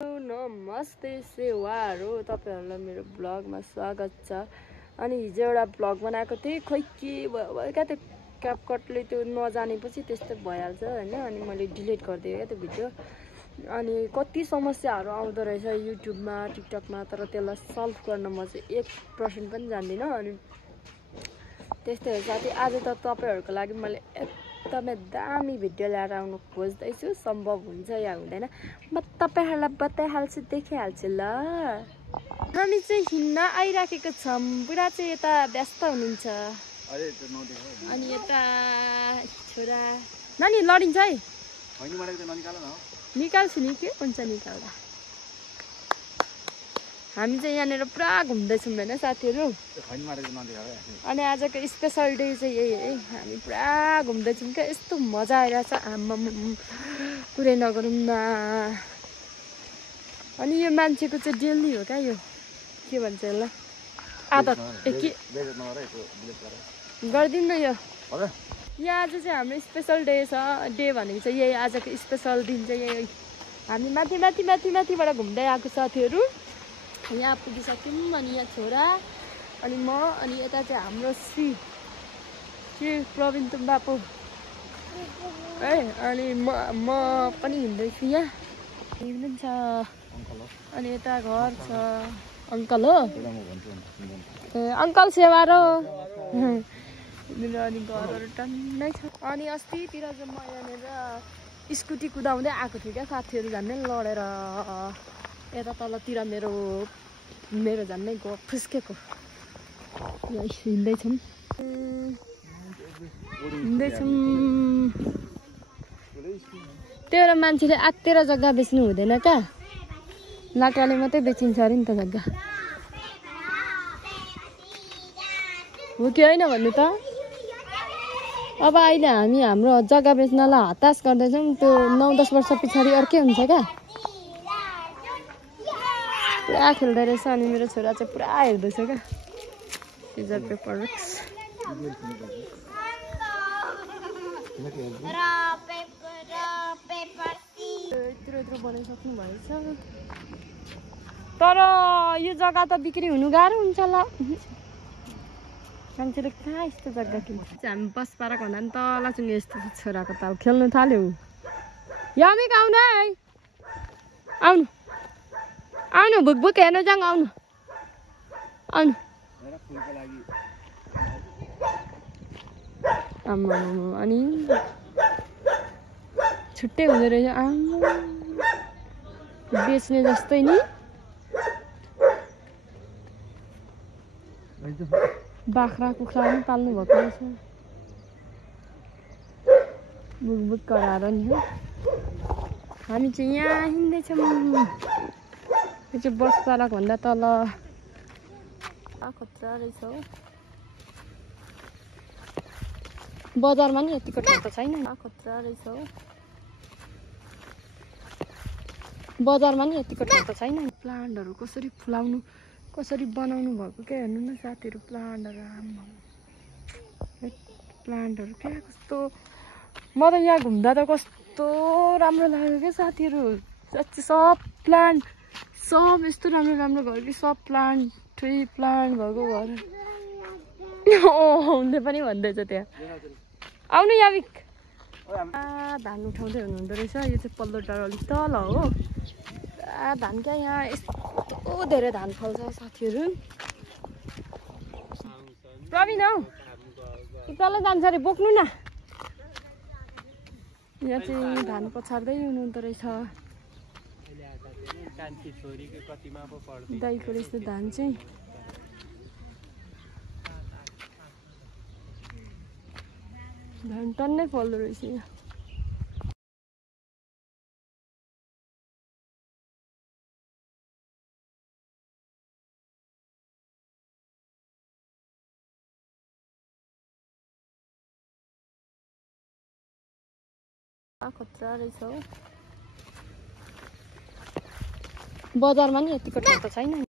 नमस्ते सेवाहरू तपाईहरुलाई मेरो ब्लगमा स्वागत छ। अनि हिजो एउटा ब्लग बनाएको थिएँ, खोइ के भयो क्या त्यो क्यापकटले त्यो नजानेपछि त्यस्तो भइहाल्छ हैन। अनि मैले डिलिट गरिदिएँ क्या त्यो भिडियो। अनि कति समस्याहरू आउँदो रहेछ युट्युबमा टिकटकमा, तर त्यसलाई सल्भ गर्न म चाहिँ 1% पनि जान्दिनँ। अनि त्यस्तै हो साथी, आज त तपाईहरुको लागि मैले एकदमै दामी भिडियो ल्याएर आउनु खोज्दैछु। सम्भव हुन्छ या हुँदैन म तपाईहरुलाई बताइहाल्छु, देखिहाल्छु ल। हामी चाहिँ हिँड्न आइराखेको छौं। बुढा चाहिँ यता व्यस्त हुनुहुन्छ। अनि यता छोरा नानी लडिन्छ है। निकाल्छु नि, के हुन्छ निकाल्दा। हामी चाहिँ यहाँनिर पुरा घुम्दैछौँ हैन साथीहरू। अनि आजको स्पेशल डे चाहिँ यही है, हामी पुरा घुम्दैछौँ क्या। यस्तो मजा आइरहेछ, आम्मा कुरै नगरौँ न। अनि यो मान्छेको चाहिँ डेली हो क्या, यो के भन्छ यसलाई, आदत के गर्दिन न यो। यहाँ आज चाहिँ हाम्रो स्पेशल डे छ। डे भनेको चाहिँ यही, आजको स्पेशल दिन चाहिँ यही। हामी माथिबाट घुम्दै आएको साथीहरू। यहाँ पुगिसक्यौँ। अनि यहाँ छोरा अनि म, अनि यता चाहिँ हाम्रो श्री प्रवीण तुम्बापु है। अनि म पनि हिँड्दैछु यहाँ हिँड्नुहुन्छ। अनि यता घर छ, अङ्कल हो ए अङ्कल सेवारो। अनि घरहरू टन्नै छ। अनि अस्तितिर चाहिँ म यहाँनिर स्कुटी कुदाउँदै आएको थिएँ क्या साथीहरू, झन्डै लडेर यता तलतिर मेरो झन्डै गयो फुस्केको। हिँड्दैछौँ त्यो एउटा मान्छेले आत्तेर जग्गा बेच्नु हुँदैन क्या, लाटाले मात्रै बेचिन्छ अरे नि त जग्गा, हो कि होइन भन्नु त। अब अहिले हामी हाम्रो जग्गा बेच्नलाई हतास गर्दैछौँ। त्यो 9-10 वर्ष पछाडि अर्कै हुन्छ क्या। पुरा खेल्दै रहेछ। अनि मेरो छोरा चाहिँ पुरा हेर्दैछ क्या सिजर पेपर। यत्रो बनाइसक्नु भएछ, तर यो जग्गा त बिक्री हुनु गाह्रो हुन्छ ल। मान्छेले कहाँ यस्तो जग्गा किन्छ। हामी बस पाराको भन्दा पनि तल चाहिँ यस्तो छोराको ताल खेल्नु थाल्यो। यमिक आउनु है, आउनु आउनु, भुकभुक हेर्नु जाउँ, आउनु आउनु। आम्मा अनि छुट्टै हुँदो रहेछ। बेच्ने जस्तै नि। बाख्रा कुखुरा पनि पाल्नु भएको रहेछ, बुकबुक कराएर नि हो। हामी चाहिँ यहाँ हिँड्दैछौँ। यो चाहिँ बस पाराको भन्दा तल खतरा रहेछ हो। बजारमा नि यतिको ठाउँ त छैन। खतरा रहेछ हो, बजारमा नि यतिको ठाउँ त छैन। प्लान्टहरू कसरी फुलाउनु, कसरी बनाउनु भएको क्या, हेर्नु न साथीहरू। प्लान्टहरू प्लान्टहरू क्या कस्तो। म त यहाँ घुम्दा त कस्तो राम्रो लाग्यो क्या साथीहरू। साँच्चै सब प्लान्ट, सब यस्तो राम्रो घर कि सब प्लान्ट, ट्री प्लान्ट भएको घर। हुँदै पनि भन्दैछ त्यहाँ। आउनु यामिक। धान उठाउँदै हुनुहुँदो रहेछ। यो चाहिँ पल्लो डाँडा अलिक तल हो। धान क्या, यहाँ यस्तो धेरै धान फल्छ साथीहरू। प्रवीण हौ तल जान्छ अरे, बोक्नु न। यहाँ चाहिँ धान पछार्दै हुनुहुँदो रहेछ दाइको रहेछ धान चाहिँ। धान टन्नै फल्दो रहेछ यहाँ। खतरा रहेछ हो, बजारमा नि यतिको ठाउँ त छैन।